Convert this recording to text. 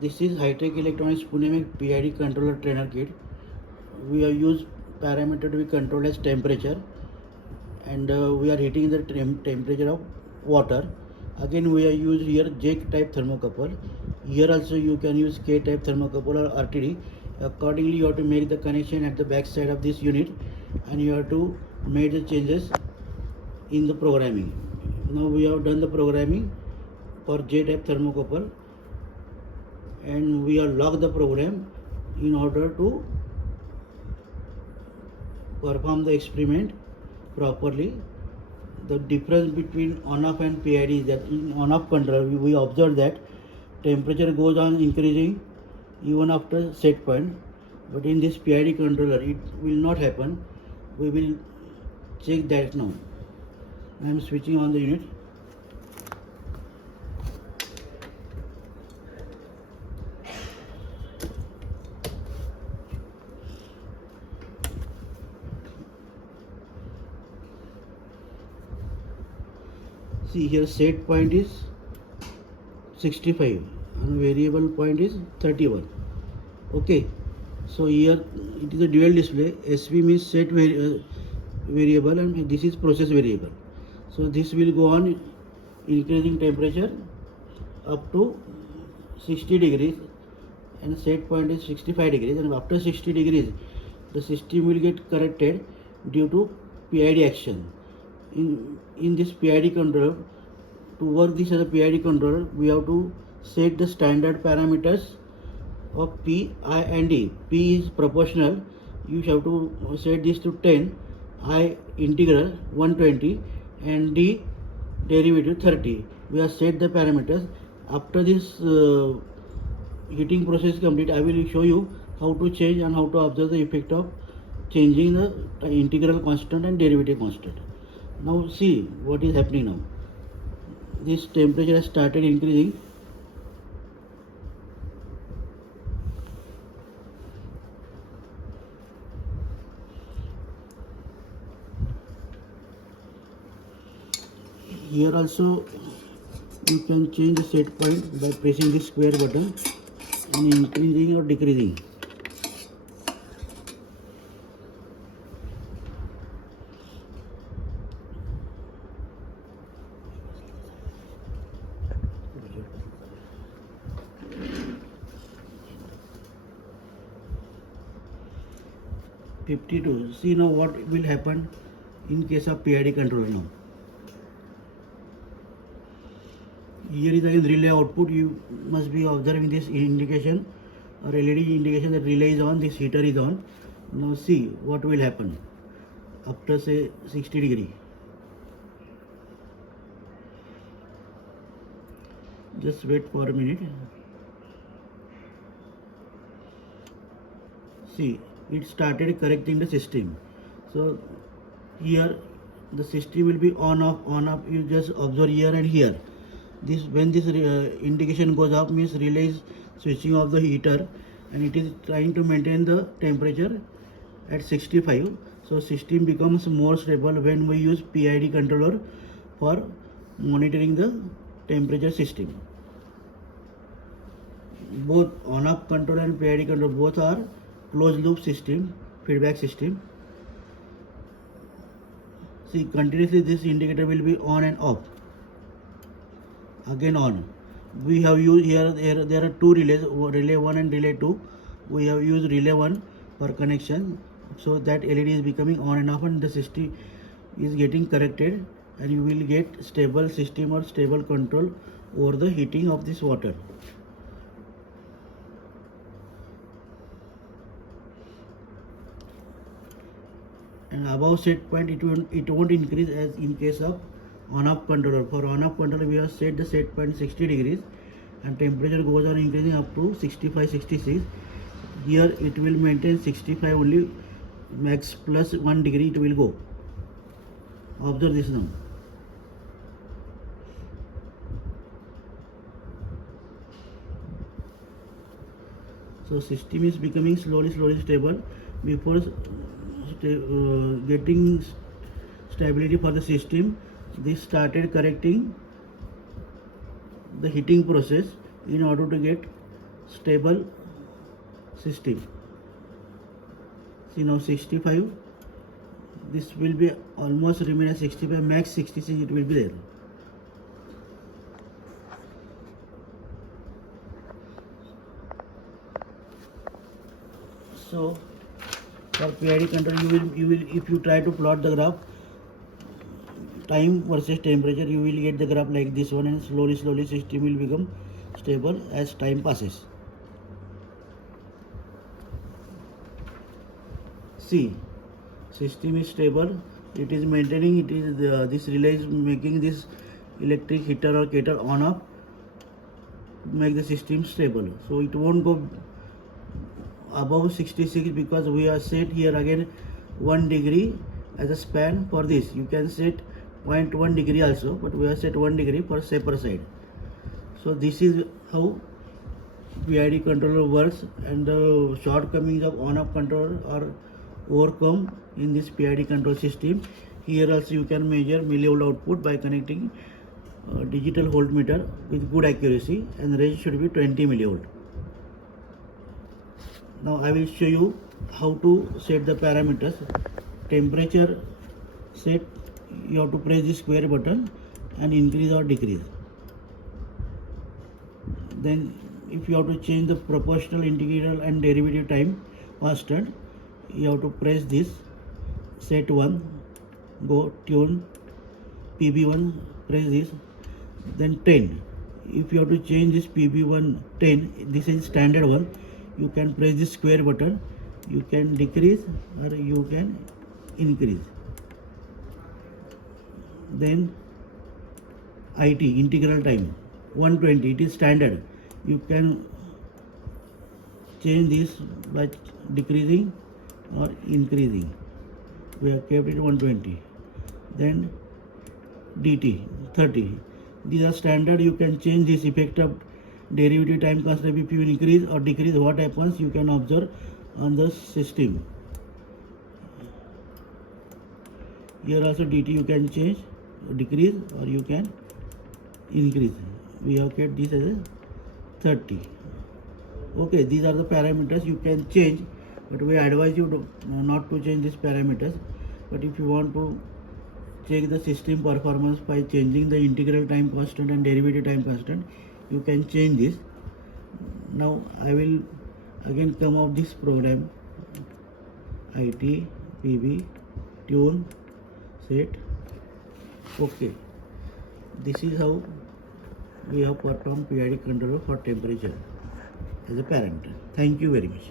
This is high-tech electronics Pune PID controller trainer kit. We have used parameter to be controlled as temperature, and we are heating the temperature of water. Again, we have used here J type thermocouple. Here also you can use K type thermocouple or RTD. Accordingly, you have to make the connection at the back side of this unit, and you have to make the changes in the programming. Now we have done the programming for J type thermocouple, and we have locked the program in order to perform the experiment properly. The difference between on-off and PID is that in on-off control we observe that temperature goes on increasing even after set point, but in this PID controller it will not happen. We will check that now. I am switching on the unit. See here, set point is 65 and variable point is 31. Okay, so here it is a dual display. SV means set variable, and this is process variable. So this will go on increasing temperature up to 60 degrees, and set point is 65 degrees, and after 60 degrees the system will get corrected due to PID action. In this PID controller, to work this as a PID controller, we have to set the standard parameters of P, I and D. P is proportional, you have to set this to 10, I integral 120, and D derivative 30. We have set the parameters. After this heating process complete, I will show you how to change and how to observe the effect of changing the integral constant and derivative constant. Now see what is happening now. This temperature has started increasing. Here also you can change the set point by pressing this square button and increasing or decreasing. (52). See now what will happen in case of PID controller now. Here is again relay output. You must be observing this indication or LED indication that relay is on, this heater is on. Now see what will happen after say 60 degree. Just wait for a minute. See, it started correcting the system. So here the system will be on off. You just observe here and here. This when this indication goes up means relay is switching off the heater, and it is trying to maintain the temperature at 65. So system becomes more stable when we use PID controller for monitoring the temperature system. Both on-off control and PID control both are closed loop system, feedback system. See, continuously this indicator will be on and off. Again on. We have used here there are two relays, relay 1 and relay 2. We have used relay 1 for connection, so that LED is becoming on and off, and the system is getting corrected, and you will get stable system or stable control over the heating of this water. And above set point it won't increase as in case of on-off controller. For on-off controller we have set the set point 60 degrees, and temperature goes on increasing up to 65, 66. Here it will maintain 65 only, max plus 1 degree it will go. Observe this now. So system is becoming slowly stable. Before getting stability for the system, this started correcting the heating process in order to get stable system. See now 65, this will be almost remain at 65, max 66 it will be there. So for PID control, you will if you try to plot the graph time versus temperature, you will get the graph like this one, and slowly system will become stable as time passes. See, system is stable, it is maintaining, it is this relay is making this electric heater or kettle on up to make the system stable. So it won't go above 66 because we are set here again 1 degree as a span for this. You can set 0.1 degree also, but we are set 1 degree for safer side. So this is how PID controller works, and the shortcomings of on-off controller are overcome in this PID control system. Here also you can measure millivolt output by connecting digital voltmeter with good accuracy, and range should be 20 millivolt. Now I will show you how to set the parameters. Temperature set, you have to press the square button and increase or decrease. Then if you have to change the proportional, integral and derivative time constant, you have to press this set 1, go tune PB1, press this, then 10. If you have to change this PB1 10, this is standard one, you can press this square button, you can decrease or you can increase. Then IT, integral time 120, it is standard, you can change this by decreasing or increasing. We have kept it 120. Then DT 30, these are standard, you can change this effect of derivative time constant. If you increase or decrease, what happens you can observe on the system. Here also DT you can change, decrease or you can increase. We have kept this as a 30. Okay, these are the parameters you can change, but we advise you not to change these parameters. But if you want to check the system performance by changing the integral time constant and derivative time constant, you can change this. Now I will again come out this program, IT, PB, tune, set. Okay, this is how we have performed PID controller for temperature as a parameter. Thank you very much.